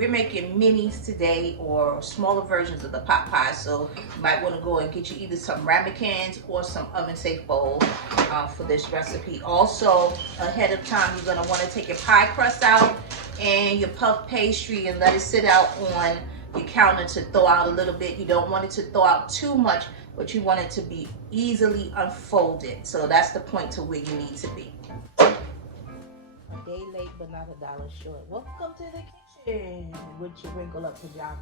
we're making minis today or smaller versions of the pot pie. So you might want to go and get you either some ramekins or some oven safe bowls for this recipe. Also, ahead of time, you're going to want to take your pie crust out and your puff pastry and let it sit out on your counter to thaw out a little bit. You don't want it to thaw out too much, but you want it to be easily unfolded. So that's the point to where you need to be. A day late, but not a dollar short. Welcome to the kitchen with your wrinkle up pajamas.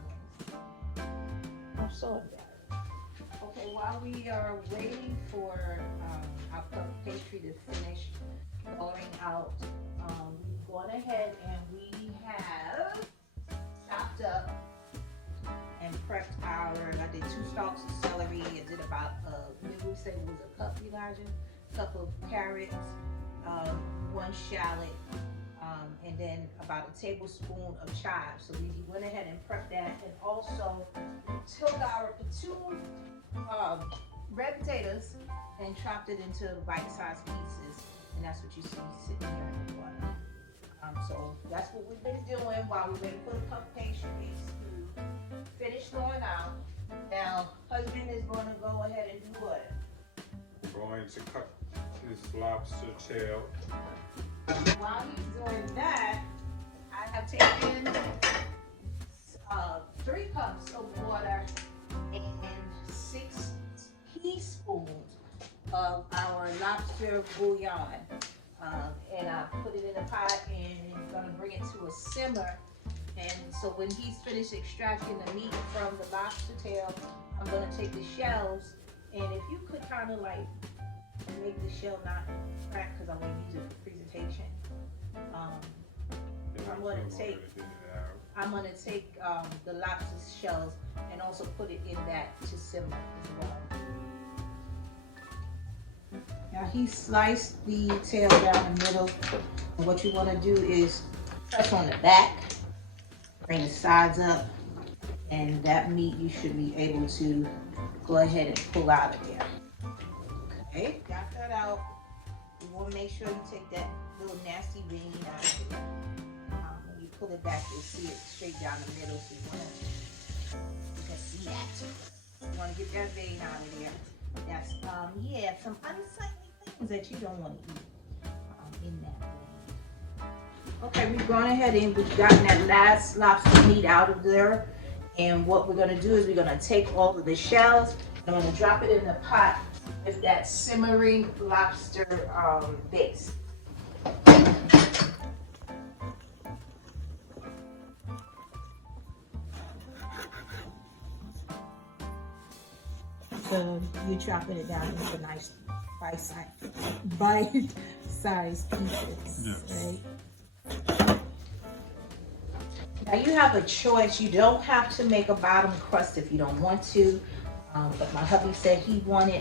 I'm so embarrassed. Okay, while we are waiting for our puff pastry to finish thawing out, we've gone ahead and we have chopped up and prepped I did 2 stalks of celery. I did about, we said it was a cup, Elijah? Cup of carrots, 1 shallot, and then about a tablespoon of chives. So we went ahead and prepped that, and also took our 2 red potatoes and chopped it into bite-sized pieces, and that's what you see sitting here in the butter. So that's what we've been doing while we're waiting for the puff pastry to finish going out. Now, husband is going to go ahead and do what? I'm going to cut this lobster tail. While he's doing that, I have taken 3 cups of water and 6 teaspoons of our lobster bouillon. And I put it in a pot and it's gonna bring it to a simmer. And so when he's finished extracting the meat from the lobster tail, I'm gonna take the shells, and if you could kind of like make the shell not crack, because I'm gonna use it for presentation. I'm gonna take the lobster shells and also put it in that to simmer as well. Now he sliced the tail down the middle, and what you want to do is press on the back, bring the sides up, and that meat you should be able to go ahead and pull out of there. Okay, got that out. You want to make sure you take that little nasty vein out of it. When you pull it back, you'll see it straight down the middle, so you can see that. You want to get that vein out of there. That's yeah, some unsightly things that you don't want to eat in that vein. Okay, we've gone ahead and we've gotten that last lobster meat out of there. And what we're going to do is we're going to take all of the shells and I'm going to drop it in the pot with that simmering lobster base. So you're chopping it down into nice bite-sized pieces, yes. Right? Now you have a choice. You don't have to make a bottom crust if you don't want to, but my hubby said he wanted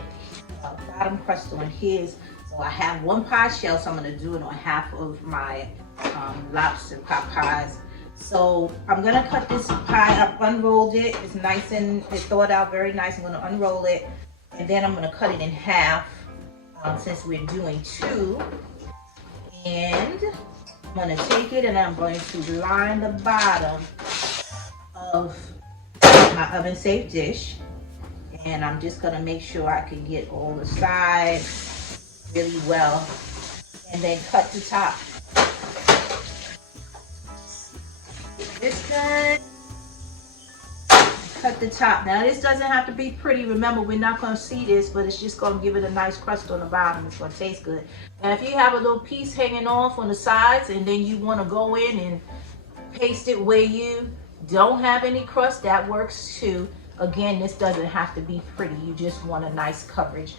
a bottom crust on his. So I have 1 pie shell, so I'm going to do it on half of my lobster pot pies. So I'm going to cut this pie up, unrolled it. It's nice and it's thawed out very nice. I'm going to unroll it, and then I'm going to cut it in half since we're doing 2. And I'm going to take it and I'm going to line the bottom of my oven safe dish. And I'm just going to make sure I can get all the sides really well. And then cut the top. This good. Cut the top. Now this doesn't have to be pretty. Remember, we're not going to see this, but it's just going to give it a nice crust on the bottom. It's going to taste good. Now if you have a little piece hanging off on the sides and then you want to go in and paste it where you don't have any crust, that works too. Again, this doesn't have to be pretty. You just want a nice coverage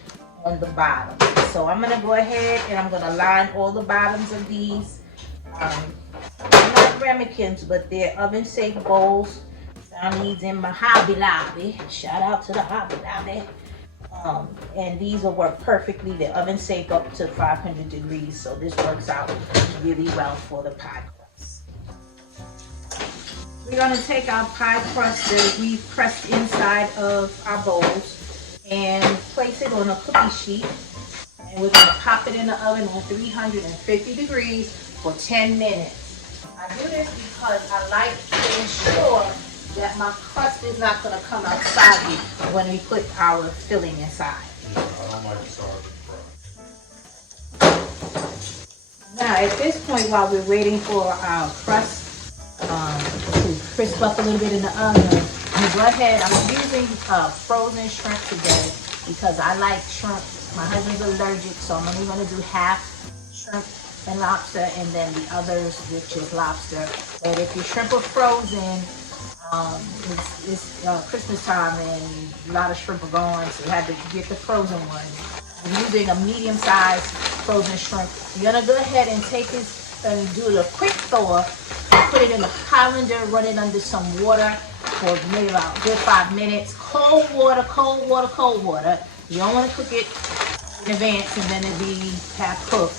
on the bottom. So I'm going to go ahead and I'm going to line all the bottoms of these. Not ramekins, but they're oven safe bowls. Found these in my Hobby Lobby. Shout out to the Hobby Lobby. And these will work perfectly. They're oven safe up to 500 degrees, so this works out really well for the pie crust. We're going to take our pie crust that we pressed inside of our bowls and place it on a cookie sheet, and we're going to pop it in the oven on 350 degrees for 10 minutes. I do this because I like to ensure that my crust is not going to come out soggy when we put our filling inside. I don't like soggy crust. Now, at this point, while we're waiting for our crust to crisp up a little bit in the oven, I'm go ahead. I'm using frozen shrimp today because I like shrimp. My husband's allergic, so I'm only going to do half shrimp and lobster, and then the others, which is lobster. But if your shrimp are frozen, it's Christmas time and a lot of shrimp are gone, so you have to get the frozen ones. I'm using a medium-sized frozen shrimp. You're gonna go ahead and take this and do a quick thaw. Put it in the colander, run it under some water for maybe about a good 5 minutes. Cold water, cold water, cold water. You don't want to cook it in advance and then it be half cooked.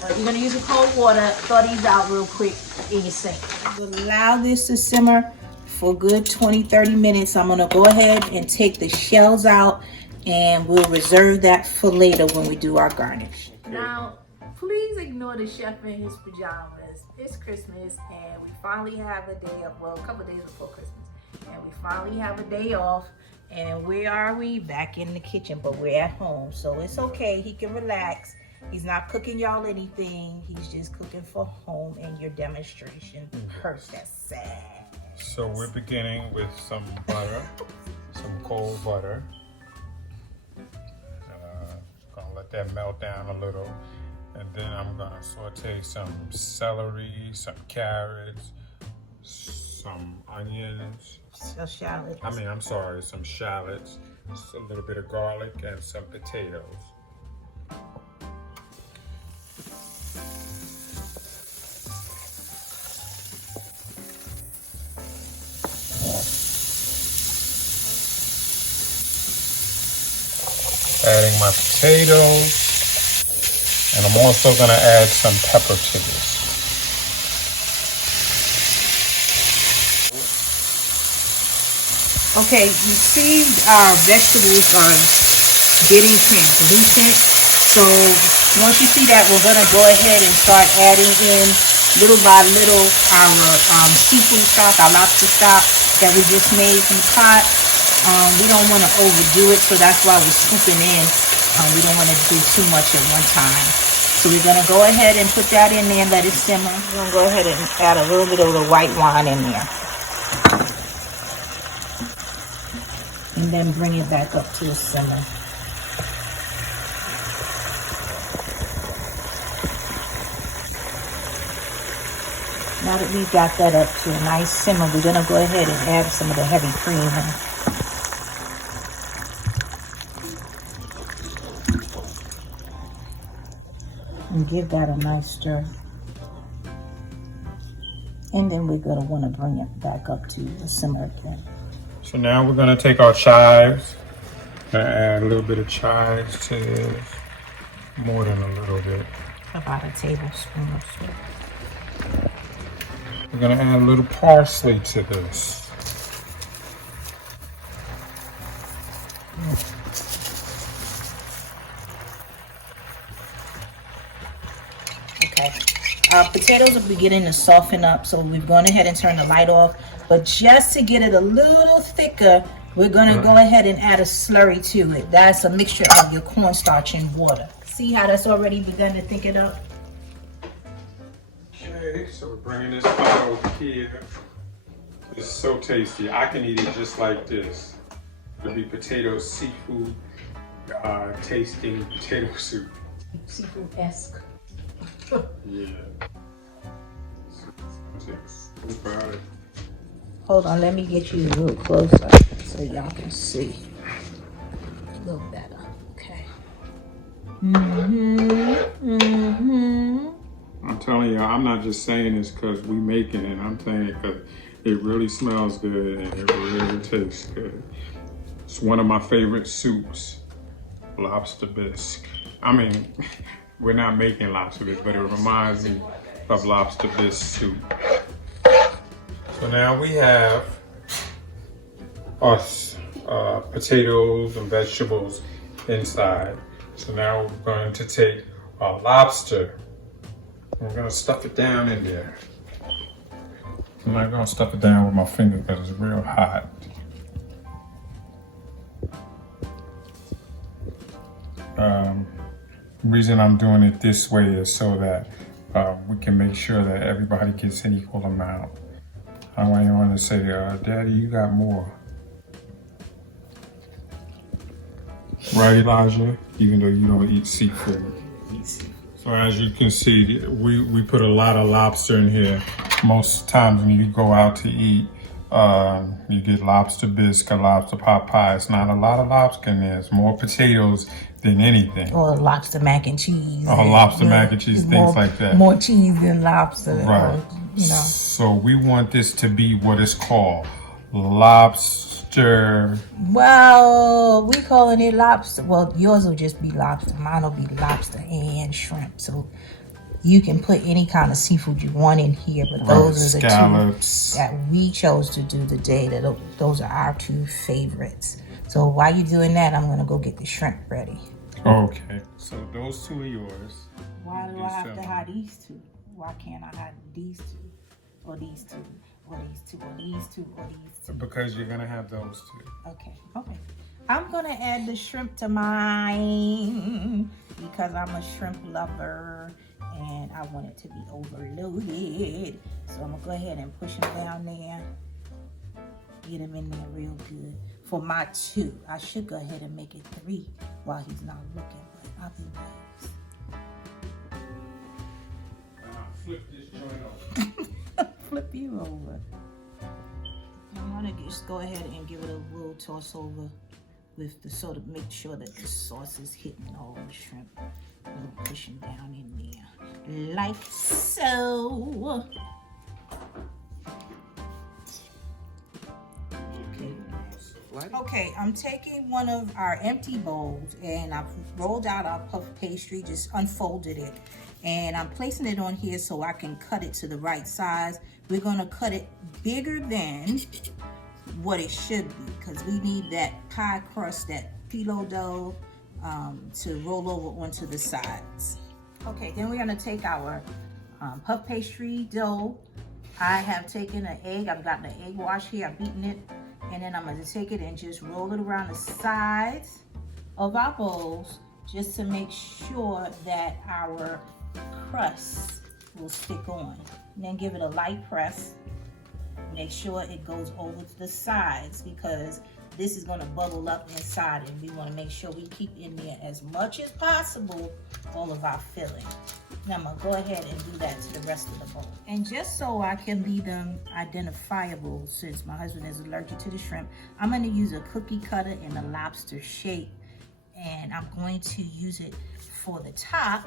But you're gonna use the cold water, thaw these out real quick in your sink. Allow this to simmer for a good 20-30 minutes. I'm gonna go ahead and take the shells out and we'll reserve that for later when we do our garnish. Now, please ignore the chef in his pajamas. It's Christmas and we finally have a day off, well, a couple of days before Christmas. And we finally have a day off. And where are we? Back in the kitchen, but we're at home. So it's okay, he can relax. He's not cooking y'all anything. He's just cooking for home and your demonstration process. So we're beginning with some butter, some cold butter. Gonna let that melt down a little. And then I'm gonna saute some celery, some carrots, some onions. So shallots. Some shallots, a little bit of garlic, and some potatoes. Adding my potatoes, and I'm also gonna add some pepper to this. Okay, you see our vegetables are getting translucent. So once you see that, we're gonna go ahead and start adding in little by little our seafood stock, our lobster stock that we just made from the pot. We don't want to overdo it, so that's why we're scooping in. We don't want to do too much at one time. So we're gonna go ahead and put that in there and let it simmer. We're gonna go ahead and add a little bit of the white wine in there. And then bring it back up to a simmer. Now that we've got that up to a nice simmer, we're gonna go ahead and add some of the heavy cream in. And give that a nice stir. And then we're gonna wanna bring it back up to a simmer again. So now we're gonna take our chives and add a little bit of chives to this, more than a little bit. About a tablespoon or so. We're gonna add a little parsley to this. Okay, our potatoes are beginning to soften up, so we've gone ahead and turned the light off. But just to get it a little thicker, we're gonna go ahead and add a slurry to it. That's a mixture of your cornstarch and water. See how that's already begun to thick it up? Okay, so we're bringing this pot over here. It's so tasty. I can eat it just like this. It'll be potato seafood tasting potato soup. Seafood-esque. Yeah. Take a scoop out of it. Hold on, let me get you a little closer so y'all can see. A little better, okay. I'm telling you, I'm not just saying this because we making it. I'm saying it because it really smells good and it really tastes good. It's one of my favorite soups, lobster bisque. I mean, we're not making lobster bisque, but it reminds me of lobster bisque soup. So now we have us potatoes and vegetables inside. So now we're going to take our lobster. We're going to stuff it down in there. I'm not gonna stuff it down with my finger because it's real hot. Reason I'm doing it this way is so that we can make sure that everybody gets an equal amount. I want to say, Daddy, you got more. Right, Elijah? Even though you don't eat seafood. So as you can see, we put a lot of lobster in here. Most times when you go out to eat, you get lobster bisque or lobster pot pie. It's not a lot of lobster in there. It's more potatoes than anything. Or lobster mac and cheese. Or lobster mac and cheese, things like that. More cheese than lobster. Right. Or, you know. So we want this to be what is called lobster. Well, we calling it lobster. Well, yours will just be lobster. Mine will be lobster and shrimp. So you can put any kind of seafood you want in here, but those are the scallops two that we chose to do today. Those are our two favorites. So while you're doing that, I'm gonna go get the shrimp ready. Okay. So those two are yours. Why do I have to hide these two? Why can't I hide these two? Or these two? Or these two? Or these two? Or these two? Because you're gonna have those two. Okay. I'm gonna add the shrimp to mine because I'm a shrimp lover and I want it to be overloaded. So I'm gonna go ahead and push them down there. Get them in there real good. For my two, I should go ahead and make it 3 while he's not looking, but I'll be nice. Flip this joint over. Flip you over. I'm gonna just go ahead and give it a little toss over with the soda. Make sure that the sauce is hitting all the shrimp. And push them down in there, like so. Okay, I'm taking one of our empty bowls and I've rolled out our puff pastry, just unfolded it. And I'm placing it on here so I can cut it to the right size. We're gonna cut it bigger than what it should be because we need that pie crust, that phyllo dough to roll over onto the sides. Okay, then we're gonna take our puff pastry dough. I have taken an egg, I've gotten an egg wash here, I've beaten it. And then I'm going to take it and just roll it around the sides of our bowls just to make sure that our crust will stick on. And then give it a light press. Make sure it goes over to the sides because this is going to bubble up inside and we want to make sure we keep in there as much as possible all of our filling. Now I'm going to go ahead and do that to the rest of the bowl. And just so I can leave them identifiable, since my husband is allergic to the shrimp, I'm going to use a cookie cutter in a lobster shape. And I'm going to use it for the top.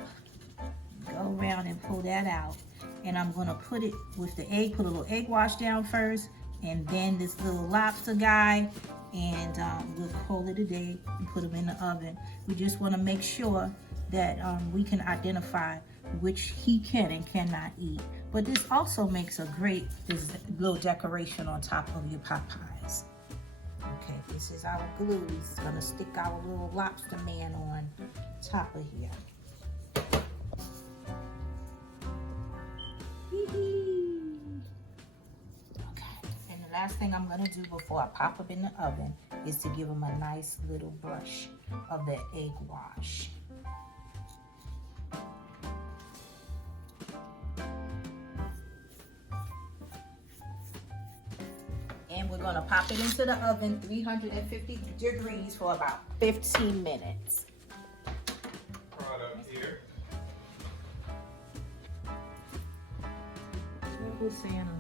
Go around and pull that out. And I'm going to put it with the egg, put a little egg wash down first, and then this little lobster guy. And we'll call it a day and put them in the oven. We just want to make sure that we can identify which he can and cannot eat. But this also makes a great little decoration on top of your pot pies. Okay, this is our glue. We're gonna stick our little lobster man on top of here. Okay, and the last thing I'm gonna do before I pop them in the oven is to give them a nice little brush of that egg wash. And we're gonna pop it into the oven, 350 degrees for about 15 minutes. Product here. Who's Santa?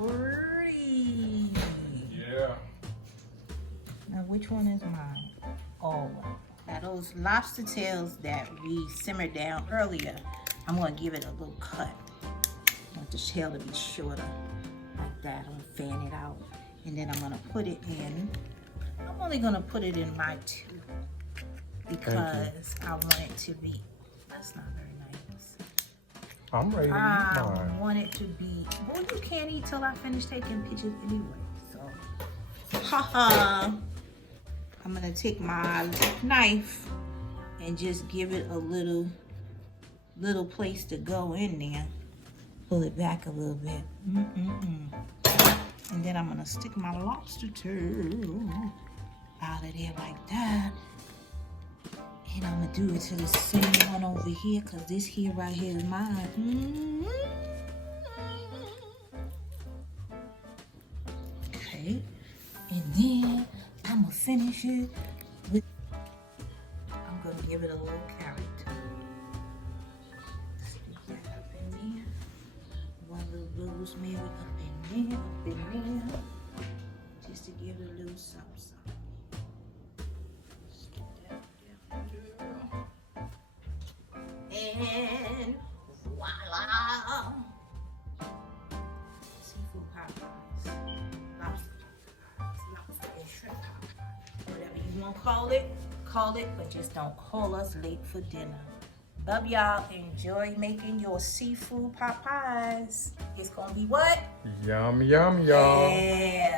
Ooh, pretty. Yeah. Now which one is mine? Oh, now those lobster tails that we simmered down earlier, I'm gonna give it a little cut. I want the tail to be shorter, like that. I'm gonna fan it out. And then I'm gonna put it in. I'm only gonna put it in my 2 because I want it to be, that's not very nice. I'm ready to eat I mine. want it to be, well, you can't eat till I finish taking pictures anyway, so. Haha. I'm gonna take my knife and just give it a little place to go in there. Pull it back a little bit. And then I'm gonna stick my lobster tail out of there like that. And I'm gonna do it to the same one over here, cause this here right here is mine. Okay, and then I'm gonna finish it with, I'm gonna give it a little character. Stick that up in there. One little rosemary up in there, just to give it a little something. And voila! Seafood Potpies, lobster Potpies, lobster and shrimp Potpies. Whatever you want to call it, but just don't call us late for dinner. Love y'all. Enjoy making your seafood Potpies. It's gonna be what? Yum, yum, y'all. Yeah.